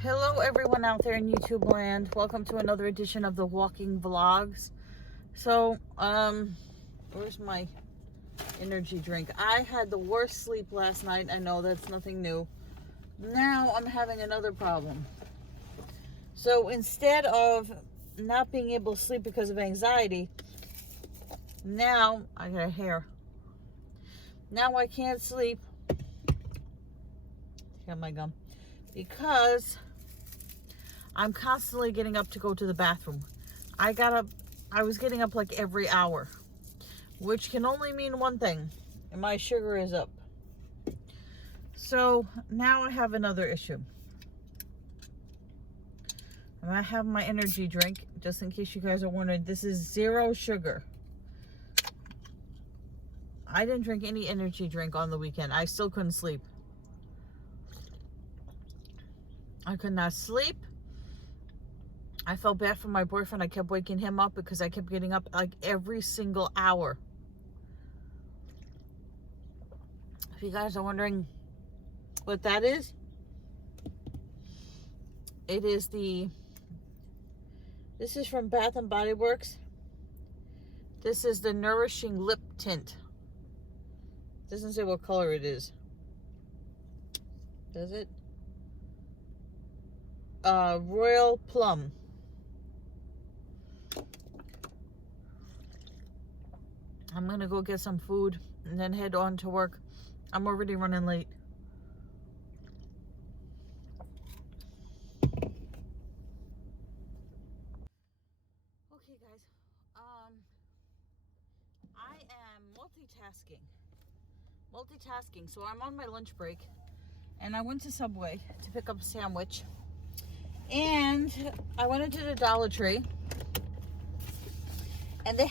Hello everyone out there in YouTube land. Welcome to another edition of the Walking Vlogs. So, where's my energy drink? I had the worst sleep last night. I know that's nothing new. Now I'm having another problem. So instead of not being able to sleep because of anxiety, now I got a hair. Now I can't sleep. Got my gum. Because I'm constantly getting up to go to the bathroom. I was getting up like every hour, which can only mean one thing, and my sugar is up. So now I have another issue. And I have my energy drink, just in case you guys are wondering. This is 0 sugar. I didn't drink any energy drink on the weekend. I still couldn't sleep. I could not sleep. I felt bad for my boyfriend. I kept waking him up because I kept getting up like every single hour. If you guys are wondering what that is, this is from Bath and Body Works. This is the Nourishing Lip Tint. Doesn't say what color it is. Does it? Royal Plum. I'm gonna go get some food and then head on to work. I'm already running late. Okay guys, I am multitasking. So I'm on my lunch break and I went to Subway to pick up a sandwich. And I went into the Dollar Tree, and they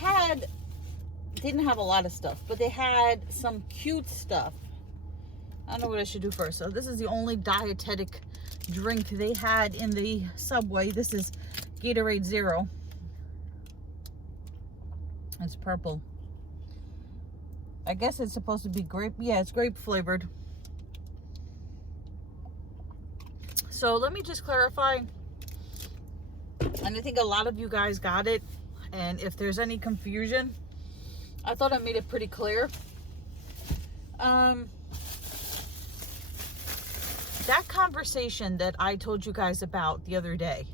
didn't have a lot of stuff, but they had some cute stuff. I don't know what I should do first. So this is the only dietetic drink they had in the Subway. This is Gatorade Zero. It's purple. I guess it's supposed to be grape. Yeah, it's grape flavored. So let me just clarify, and I think a lot of you guys got it, and if there's any confusion, I thought I made it pretty clear. That conversation that I told you guys about the other day,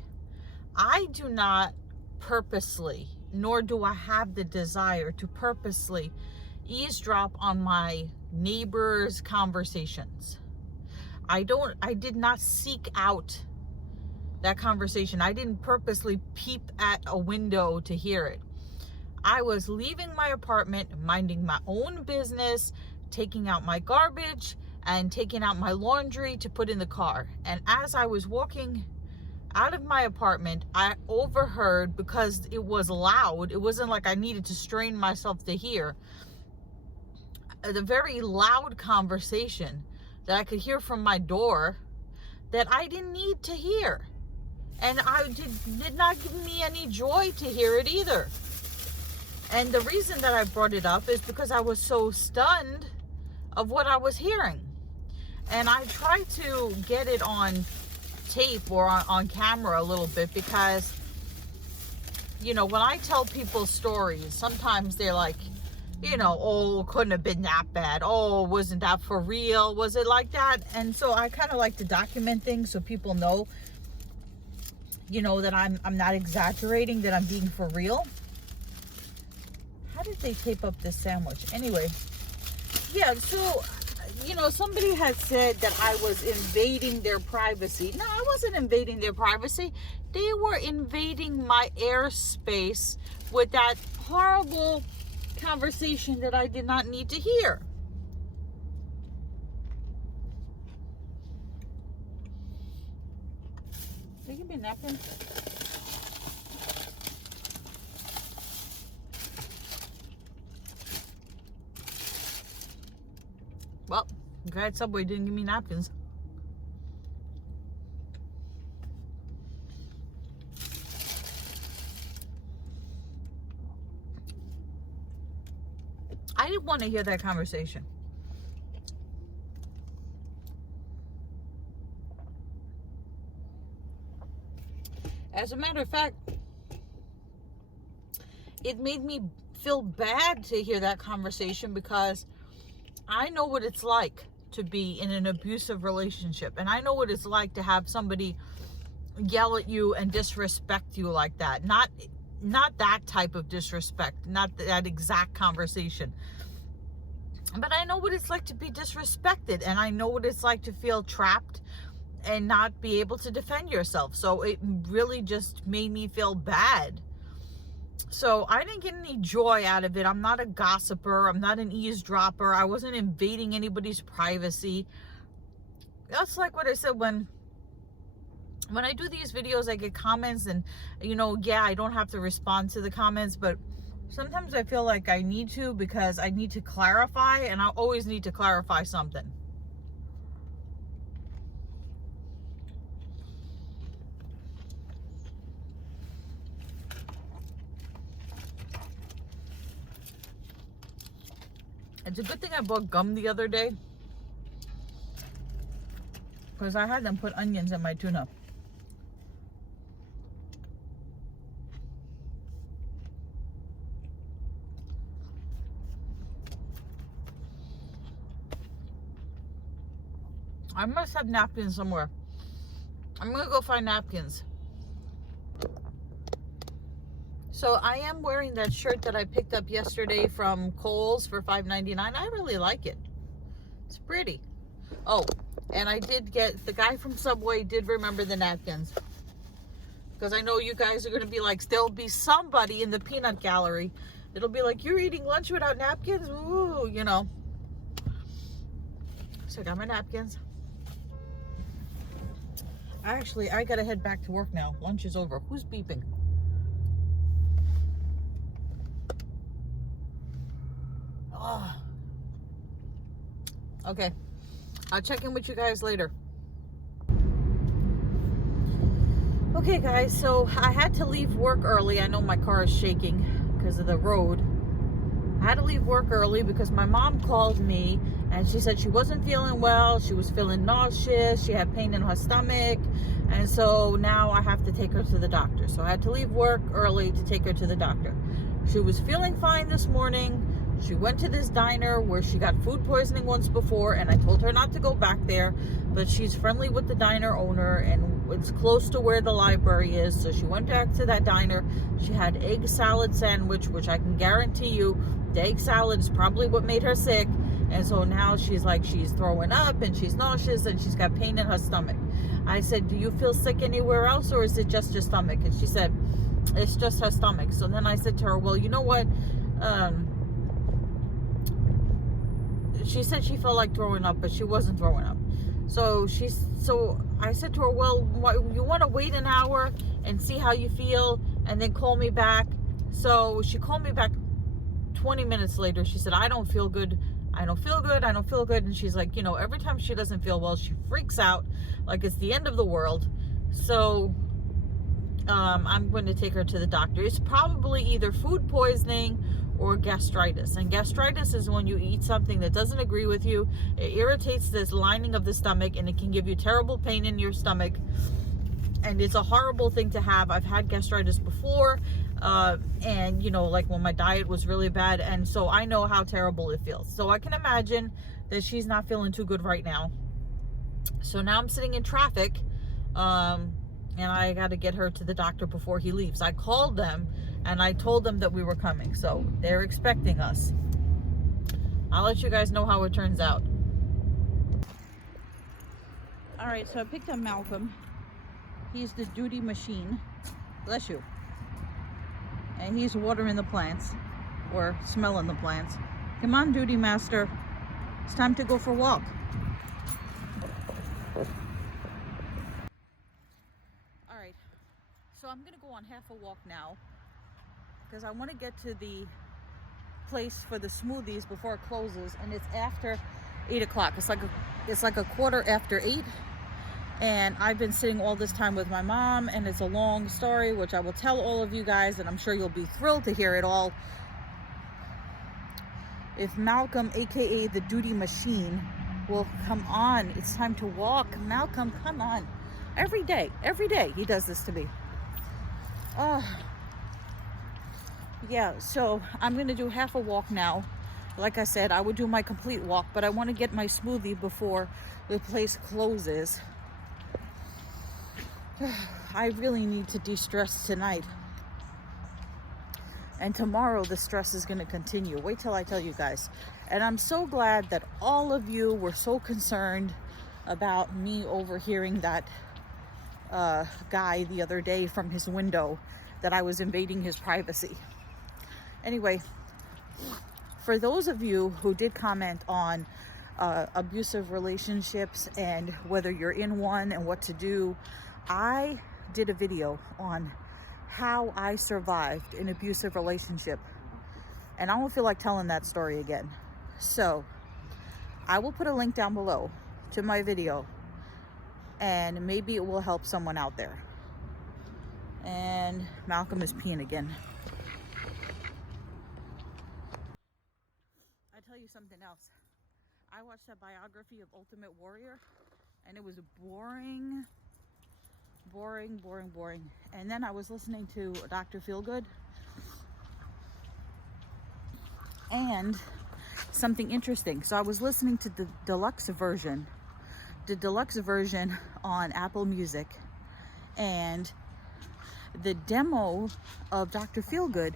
I do not purposely, nor do I have the desire to purposely eavesdrop on my neighbors' conversations. I did not seek out that conversation. I didn't purposely peep at a window to hear it. I was leaving my apartment, minding my own business, taking out my garbage and taking out my laundry to put in the car. And as I was walking out of my apartment, I overheard, because it was loud, it wasn't like I needed to strain myself to hear, the very loud conversation that I could hear from my door that I didn't need to hear. And I did not give me any joy to hear it either. And the reason that I brought it up is because I was so stunned of what I was hearing. And I tried to get it on tape or on camera a little bit, because, you know, when I tell people stories, sometimes they're like, you know, oh, couldn't have been that bad. Oh, wasn't that for real? Was it like that? And so I kind of like to document things so people know, you know, that I'm not exaggerating, that I'm being for real. How did they tape up this sandwich? Anyway, yeah, so, you know, somebody had said that I was invading their privacy. No, I wasn't invading their privacy. They were invading my airspace with that horrible conversation that I did not need to hear. They can be napkins. Well, I'm glad Subway didn't give me napkins. I didn't want to hear that conversation. As a matter of fact, it made me feel bad to hear that conversation, because I know what it's like to be in an abusive relationship, and I know what it's like to have somebody yell at you and disrespect you like that. Not that type of disrespect, not that exact conversation, but I know what it's like to be disrespected, and I know what it's like to feel trapped and not be able to defend yourself. So it really just made me feel bad. So I didn't get any joy out of it. I'm not a gossiper. I'm not an eavesdropper. I wasn't invading anybody's privacy. That's like what I said, when I do these videos, I get comments, and, you know, yeah, I don't have to respond to the comments, but sometimes I feel like I need to, because I need to clarify, and I always need to clarify something. It's a good thing I bought gum the other day, because I had them put onions in my tuna. I must have napkins somewhere. I'm gonna go find napkins. So I am wearing that shirt that I picked up yesterday from Kohl's for $5.99. I really like it. It's pretty. Oh, and I did get, the guy from Subway did remember the napkins. Because I know you guys are going to be like, there'll be somebody in the peanut gallery. It'll be like, you're eating lunch without napkins? Ooh, you know. So I got my napkins. Actually, I got to head back to work now. Lunch is over. Who's beeping? Oh. Okay. I'll check in with you guys later. Okay, guys, so I had to leave work early. I know my car is shaking because of the road. I had to leave work early because my mom called me and she said she wasn't feeling well. She was feeling nauseous. She had pain in her stomach. And so now I have to take her to the doctor. So I had to leave work early to take her to the doctor. She was feeling fine this morning. She went to this diner where she got food poisoning once before, and I told her not to go back there, but she's friendly with the diner owner, and it's close to where the library is, so she went back to that diner. She had egg salad sandwich, which I can guarantee you, the egg salad is probably what made her sick, and so now she's like, she's throwing up, and she's nauseous, and she's got pain in her stomach. I said, do you feel sick anywhere else, or is it just your stomach? And she said, it's just her stomach. So then I said to her, well, you know what, she said she felt like throwing up, but she wasn't throwing up. So I said to her, well, you want to wait an hour and see how you feel and then call me back? So she called me back 20 minutes later. She said, I don't feel good. I don't feel good. I don't feel good. And she's like, you know, every time she doesn't feel well, she freaks out like it's the end of the world. So I'm going to take her to the doctor. It's probably either food poisoning or gastritis. And gastritis is when you eat something that doesn't agree with you. It irritates this lining of the stomach, and it can give you terrible pain in your stomach. And it's a horrible thing to have. I've had gastritis before, and you know, like when my diet was really bad, and so I know how terrible it feels. So I can imagine that she's not feeling too good right now. So now I'm sitting in traffic, and I got to get her to the doctor before he leaves. I called them and I told them that we were coming, so they're expecting us. I'll let you guys know how it turns out. All right, so I picked up Malcolm. He's the duty machine. Bless you. And he's watering the plants, or smelling the plants. Come on, duty master. It's time to go for a walk. All right, so I'm gonna go on half a walk now because I want to get to the place for the smoothies before it closes, and it's after 8 o'clock. It's like a quarter after 8. And I've been sitting all this time with my mom, and it's a long story, which I will tell all of you guys, and I'm sure you'll be thrilled to hear it all. If Malcolm, aka the duty machine, will come on, it's time to walk. Malcolm, come on. Every day he does this to me. Yeah, so I'm gonna do half a walk now. Like I said, I would do my complete walk, but I want to get my smoothie before the place closes. I really need to de-stress tonight. And tomorrow the stress is going to continue. Wait till I tell you guys. And I'm so glad that all of you were so concerned about me overhearing that guy the other day from his window, that I was invading his privacy. Anyway, for those of you who did comment on abusive relationships and whether you're in one and what to do, I did a video on how I survived an abusive relationship, and I don't feel like telling that story again. So I will put a link down below to my video, and maybe it will help someone out there. And Malcolm is peeing again. I tell you something else. I watched that biography of Ultimate Warrior, and it was boring. And then I was listening to Dr. Feelgood, and something interesting. So I was listening to the deluxe version on Apple Music, and the demo of Dr. Feelgood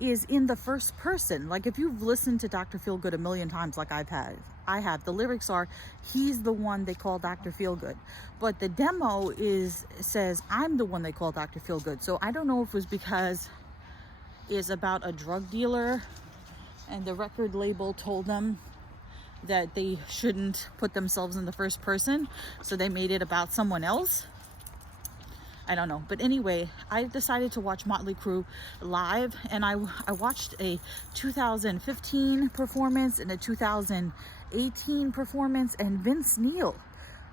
is in the first person. Like, if you've listened to Dr. Feelgood a million times like I have, the lyrics are, he's the one they call Dr. Feelgood. But the demo says, I'm the one they call Dr. Feelgood. So I don't know if it was because it's about a drug dealer and the record label told them that they shouldn't put themselves in the first person, so they made it about someone else. I don't know. But anyway, I decided to watch Motley Crue live, and I watched a 2015 performance and a 2018 performance, and Vince Neil,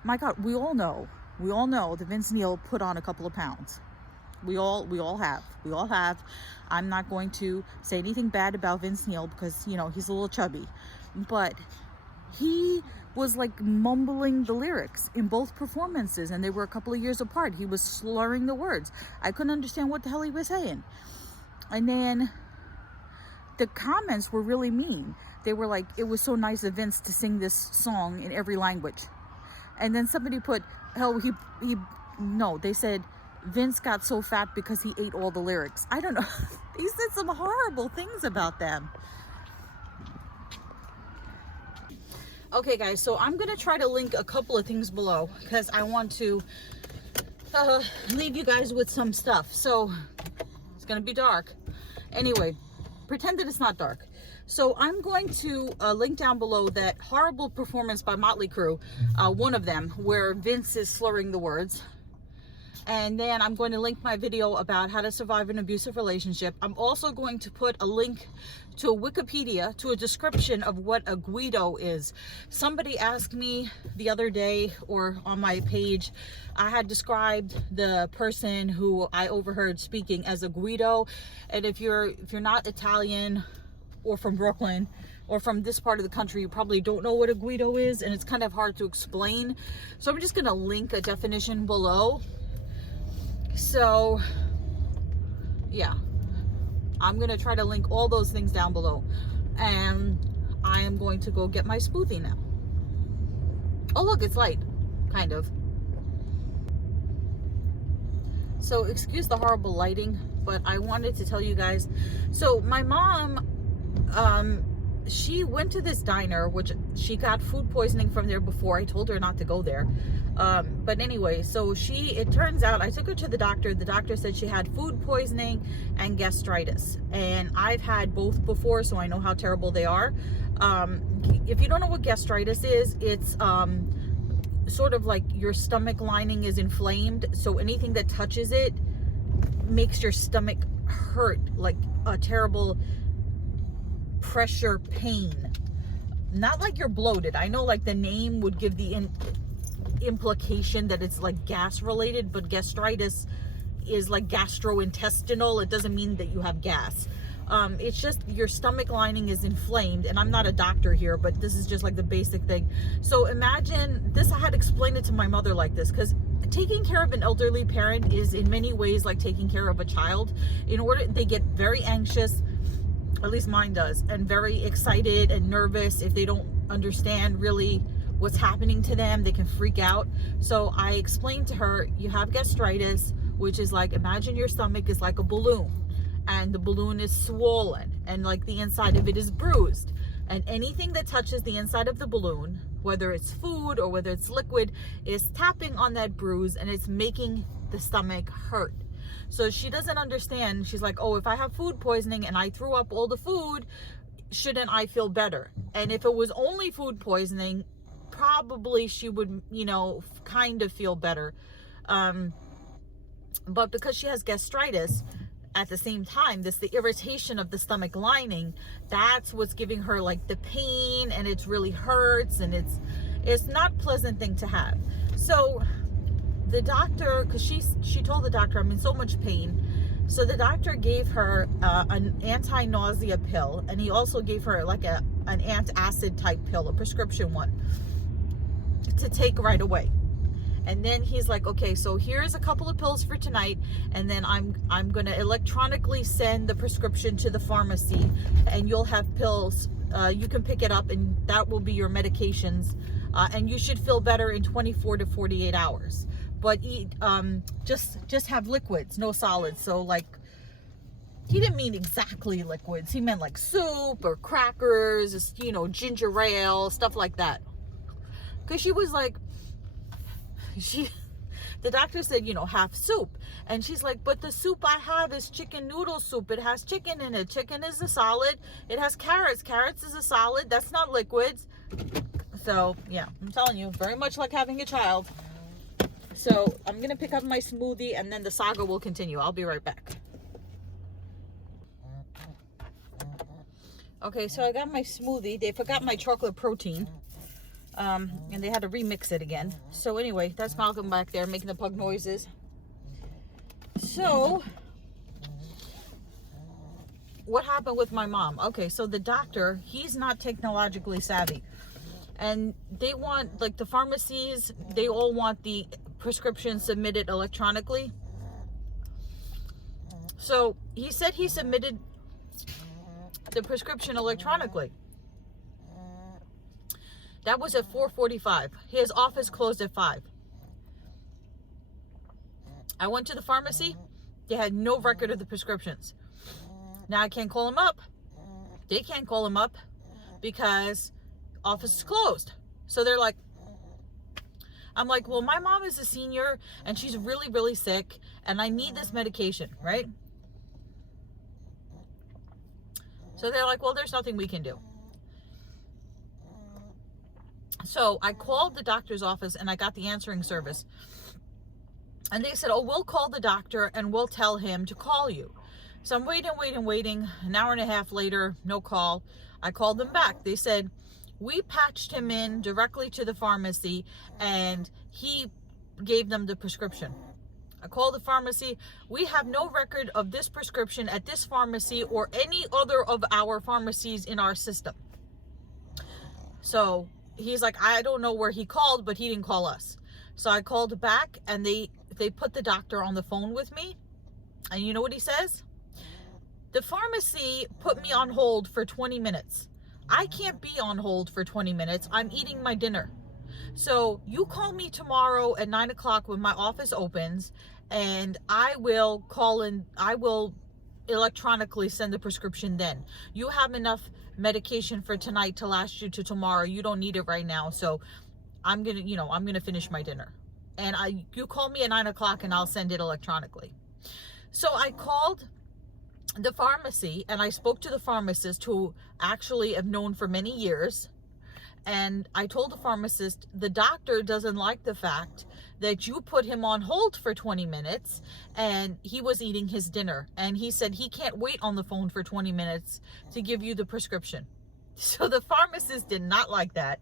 my God, we all know that Vince Neil put on a couple of pounds. We all have. I'm not going to say anything bad about Vince Neil because, you know, he's a little chubby, but he was like mumbling the lyrics in both performances, and they were a couple of years apart. He was slurring the words. I couldn't understand what the hell he was saying. And then the comments were really mean. They were like, it was so nice of Vince to sing this song in every language. And then somebody put, hell, they said Vince got so fat because he ate all the lyrics. I don't know. They said some horrible things about them. Okay guys, so I'm gonna try to link a couple of things below because I want to leave you guys with some stuff. So it's gonna be dark. Anyway, pretend that it's not dark. So I'm going to link down below that horrible performance by Motley Crue, one of them, where Vince is slurring the words. And then I'm going to link my video about how to survive an abusive relationship. I'm also going to put a link to Wikipedia, to a description of what a Guido is. Somebody asked me the other day, or on my page, I had described the person who I overheard speaking as a Guido. And if you're not Italian or from Brooklyn or from this part of the country, you probably don't know what a Guido is, and it's kind of hard to explain. So I'm just going to link a definition below. So yeah, I'm gonna try to link all those things down below, and I am going to go get my smoothie now. Oh look, it's light, kind of. So excuse the horrible lighting, but I wanted to tell you guys. So my mom, she went to this diner, which she got food poisoning from there before. I told her not to go there. But anyway, so it turns out I took her to the doctor. The doctor said she had food poisoning and gastritis. And I've had both before, so I know how terrible they are. If you don't know what gastritis is, it's sort of like your stomach lining is inflamed. So anything that touches it makes your stomach hurt, like a terrible pressure pain. Not like you're bloated. I know like the name would give the implication that it's like gas related, but gastritis is like gastrointestinal. It doesn't mean that you have gas. It's just your stomach lining is inflamed, and I'm not a doctor here, but this is just like the basic thing. So imagine this, I had explained it to my mother like this, because taking care of an elderly parent is in many ways like taking care of a child. They get very anxious, at least mine does, and very excited and nervous. If they don't understand really what's happening to them, they can freak out. So I explained to her, you have gastritis, which is like, imagine your stomach is like a balloon, and the balloon is swollen, and like the inside of it is bruised, and anything that touches the inside of the balloon, whether it's food or whether it's liquid, is tapping on that bruise, and it's making the stomach hurt. So she doesn't understand. She's like, oh, if I have food poisoning and I threw up all the food, shouldn't I feel better? And if it was only food poisoning, probably she would, kind of feel better. But because she has gastritis, at the same time, the irritation of the stomach lining, that's what's giving her like the pain, and it's really hurts, and it's not a pleasant thing to have. So the doctor, because she told the doctor, I'm in so much pain. So the doctor gave her an anti-nausea pill, and he also gave her like an antacid type pill, a prescription one, to take right away. And then he's like, okay, so here's a couple of pills for tonight, and then I'm gonna electronically send the prescription to the pharmacy, and you'll have pills. You can pick it up, and that will be your medications, and you should feel better in 24 to 48 hours. But eat, just have liquids, no solids. So like, he didn't mean exactly liquids. He meant like soup or crackers, ginger ale, stuff like that. Because she was like, the doctor said, have soup. And she's like, but the soup I have is chicken noodle soup. It has chicken in it. Chicken is a solid. It has carrots. Carrots is a solid. That's not liquids. So yeah, I'm telling you, very much like having a child. So I'm going to pick up my smoothie, and then the saga will continue. I'll be right back. Okay, so I got my smoothie. They forgot my chocolate protein. And they had to remix it again. So anyway, that's Malcolm back there making the pug noises. So what happened with my mom? Okay, so the doctor, he's not technologically savvy. And they want, like the pharmacies, they all want the prescription submitted electronically. So he said he submitted the prescription electronically. That was at 4:45. His office closed at 5. I went to the pharmacy. They had no record of the prescriptions. Now I can't call him up. They can't call him up because office is closed. So they're like, I'm like, well, my mom is a senior and she's really, really sick, and I need this medication, right? So they're like, well, there's nothing we can do. So I called the doctor's office, and I got the answering service. And they said, oh, we'll call the doctor and we'll tell him to call you. So I'm waiting. An hour and a half later, no call. I called them back. They said, we patched him in directly to the pharmacy, and he gave them the prescription. I called the pharmacy. We have no record of this prescription at this pharmacy or any other of our pharmacies in our system. So he's like, I don't know where he called, but he didn't call us. So I called back, and they put the doctor on the phone with me. And you know what he says? The pharmacy put me on hold for 20 minutes. I can't be on hold for 20 minutes. I'm eating my dinner. So you call me tomorrow at 9 o'clock when my office opens, and I will call in. I will electronically send the prescription then. You have enough medication for tonight to last you to tomorrow. You don't need it right now. So I'm going to finish my dinner. And you call me at 9 o'clock and I'll send it electronically. So I called the pharmacy, and I spoke to the pharmacist, who actually I've known for many years. And I told the pharmacist, the doctor doesn't like the fact that you put him on hold for 20 minutes and he was eating his dinner. And he said he can't wait on the phone for 20 minutes to give you the prescription. So the pharmacist did not like that.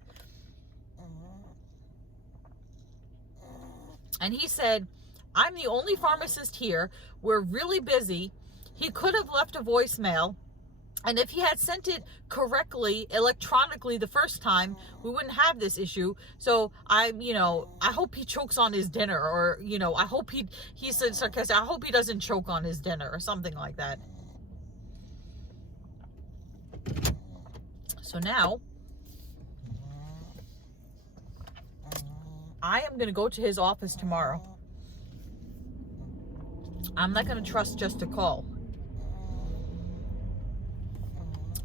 And he said, I'm the only pharmacist here. We're really busy. He could have left a voicemail And if he had sent it correctly, electronically the first time, we wouldn't have this issue. So I hope he chokes on his dinner, or, I hope he said sarcastic, I hope he doesn't choke on his dinner or something like that. So now, I am going to go to his office tomorrow. I'm not going to trust just a call.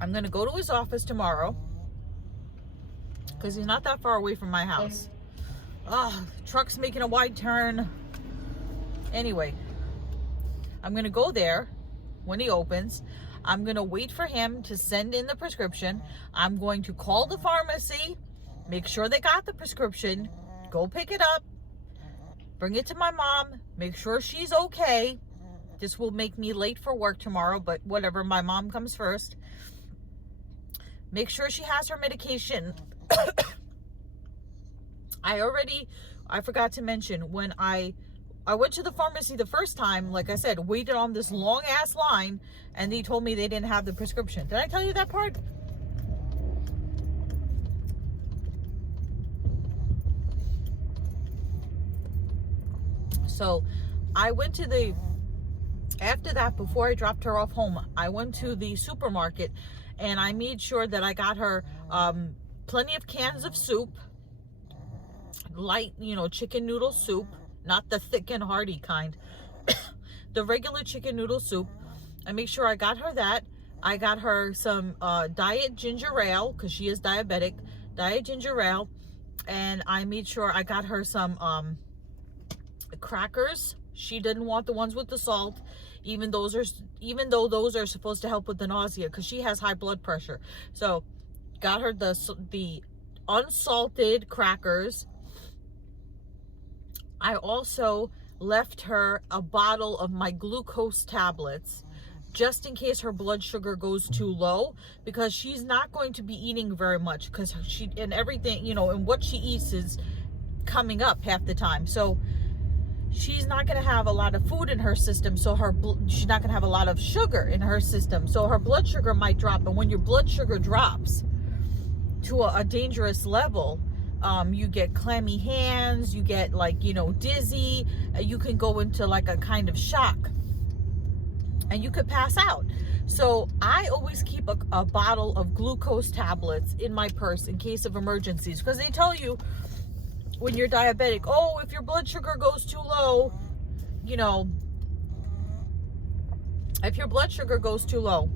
I'm going to go to his office tomorrow because he's not that far away from my house. Truck's making a wide turn. Anyway, I'm going to go there when he opens. I'm going to wait for him to send in the prescription. I'm going to call the pharmacy, make sure they got the prescription, go pick it up, bring it to my mom, make sure she's okay. This will make me late for work tomorrow, but whatever, my mom comes first. Make sure she has her medication. I forgot to mention, when I went to the pharmacy the first time, like I said, waited on this long ass line, and they told me they didn't have the prescription. Did I tell you that part? So I went to after that, before I dropped her off home, I went to the supermarket and I made sure that I got her plenty of cans of soup, light, chicken noodle soup, not the thick and hearty kind, the regular chicken noodle soup. I make sure I got her that. I got her some diet ginger ale, because she is diabetic, diet ginger ale. And I made sure I got her some crackers. She didn't want the ones with the salt, even though those are supposed to help with the nausea, because she has high blood pressure. So got her the unsalted crackers. I also left her a bottle of my glucose tablets, just in case her blood sugar goes too low, because she's not going to be eating very much, because everything, and what she eats is coming up half the time. So she's not going to have a lot of food in her system, so she's not going to have a lot of sugar in her system, so her blood sugar might drop. And when your blood sugar drops to a dangerous level, you get clammy hands, you get dizzy, you can go into like a kind of shock, and you could pass out. So I always keep a bottle of glucose tablets in my purse in case of emergencies, because they tell you when you're diabetic, if your blood sugar goes too low, if your blood sugar goes too low,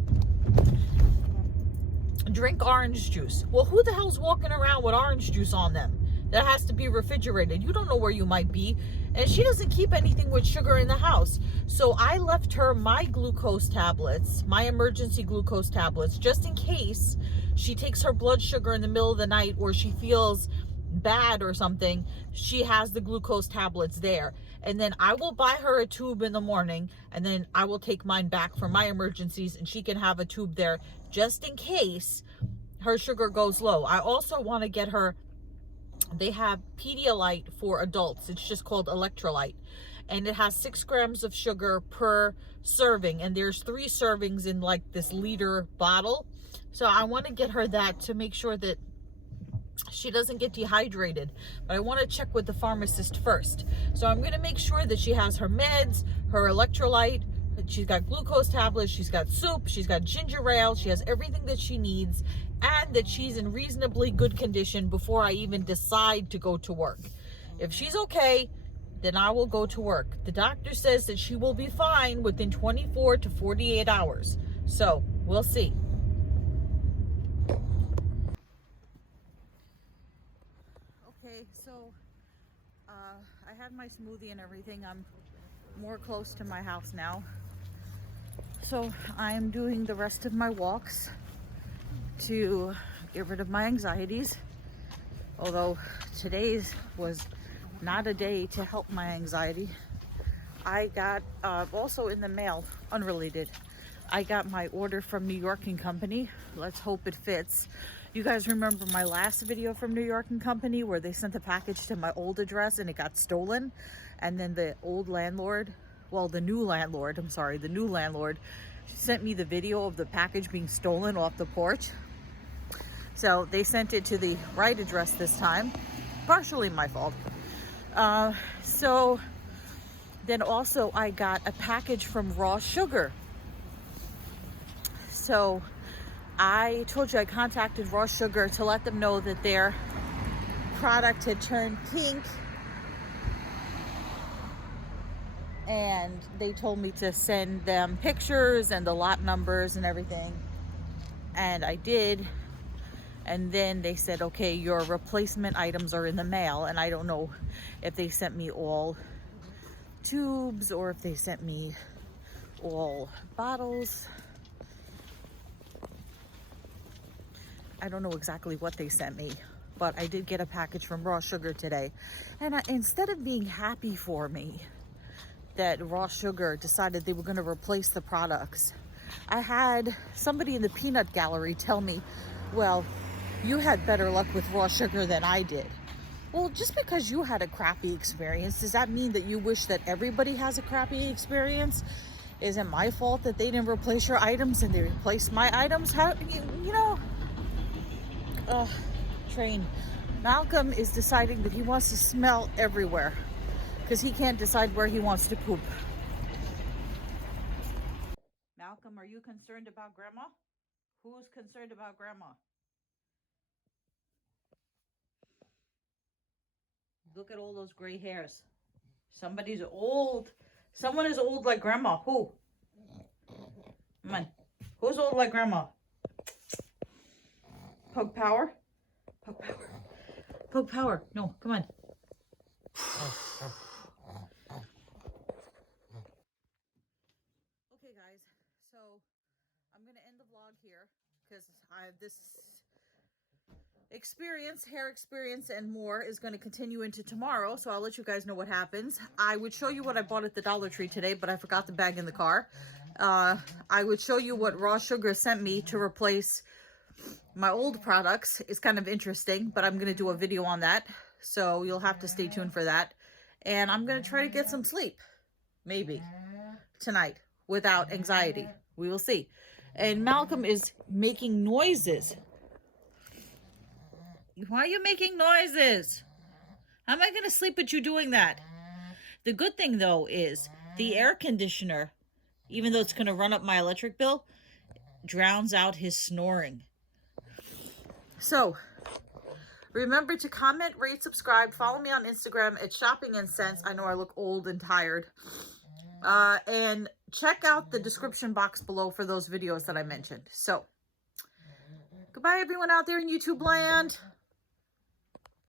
drink orange juice. Well, who the hell's walking around with orange juice on them? That has to be refrigerated. You don't know where you might be. And she doesn't keep anything with sugar in the house. So I left her my glucose tablets, my emergency glucose tablets, just in case she takes her blood sugar in the middle of the night, or she feels bad or something. She has the glucose tablets there. And then I will buy her a tube in the morning, and then I will take mine back for my emergencies, and she can have a tube there just in case her sugar goes low. I also want to get her, they have Pedialyte for adults. It's just called electrolyte, and it has 6 grams of sugar per serving, and there's 3 servings in like this liter bottle. So I want to get her that to make sure that she doesn't get dehydrated. But I want to check with the pharmacist first. So I'm going to make sure that she has her meds, her electrolyte, she's got glucose tablets, she's got soup, she's got ginger ale, she has everything that she needs, and that she's in reasonably good condition before I even decide to go to work. If she's okay, then I will go to work. The doctor says that she will be fine within 24 to 48 hours. So we'll see. Okay, so I had my smoothie and everything. I'm more close to my house now. So I'm doing the rest of my walks to get rid of my anxieties. Although today's was not a day to help my anxiety. I got also in the mail, unrelated, I got my order from New York & Company. Let's hope it fits. You guys remember my last video from New York & Company where they sent a package to my old address and it got stolen? And then the old landlord, well, the new landlord sent me the video of the package being stolen off the porch. So they sent it to the right address this time. Partially my fault. So then also I got a package from Raw Sugar. So I told you I contacted Raw Sugar to let them know that their product had turned pink, and they told me to send them pictures and the lot numbers and everything, and I did. And then they said, okay, your replacement items are in the mail. And I don't know if they sent me all tubes or if they sent me all bottles. I don't know exactly what they sent me, but I did get a package from Raw Sugar today. And instead of being happy for me that Raw Sugar decided they were going to replace the products, I had somebody in the peanut gallery tell me, well, you had better luck with Raw Sugar than I did. Well, just because you had a crappy experience, does that mean that you wish that everybody has a crappy experience? Is it my fault that they didn't replace your items and they replaced my items? How, you know, train. Malcolm is deciding that he wants to smell everywhere because he can't decide where he wants to poop. Malcolm, are you concerned about Grandma? Who's concerned about Grandma? Look at all those gray hairs. Somebody's old. Someone is old like Grandma. Who? Come on. Who's old like Grandma? Pug Power? Pug Power. Pug Power. No, come on. Okay, guys. So I'm going to end the vlog here because I have this experience, hair experience and more is going to continue into tomorrow, so I'll let you guys know what happens. I would show you what I bought at the Dollar Tree today, but I forgot the bag in the car. I would show you what Raw Sugar sent me to replace my old products. It's kind of interesting, but I'm going to do a video on that, so you'll have to stay tuned for that. And I'm going to try to get some sleep, maybe tonight, without anxiety. We will see. And Malcolm is making noises. Why are you making noises? How am I going to sleep with you doing that? The good thing, though, is the air conditioner, even though it's going to run up my electric bill, drowns out his snoring. So, remember to comment, rate, subscribe, follow me on Instagram at Shopping and Sense. I know I look old and tired. And check out the description box below for those videos that I mentioned. So, goodbye everyone out there in YouTube land.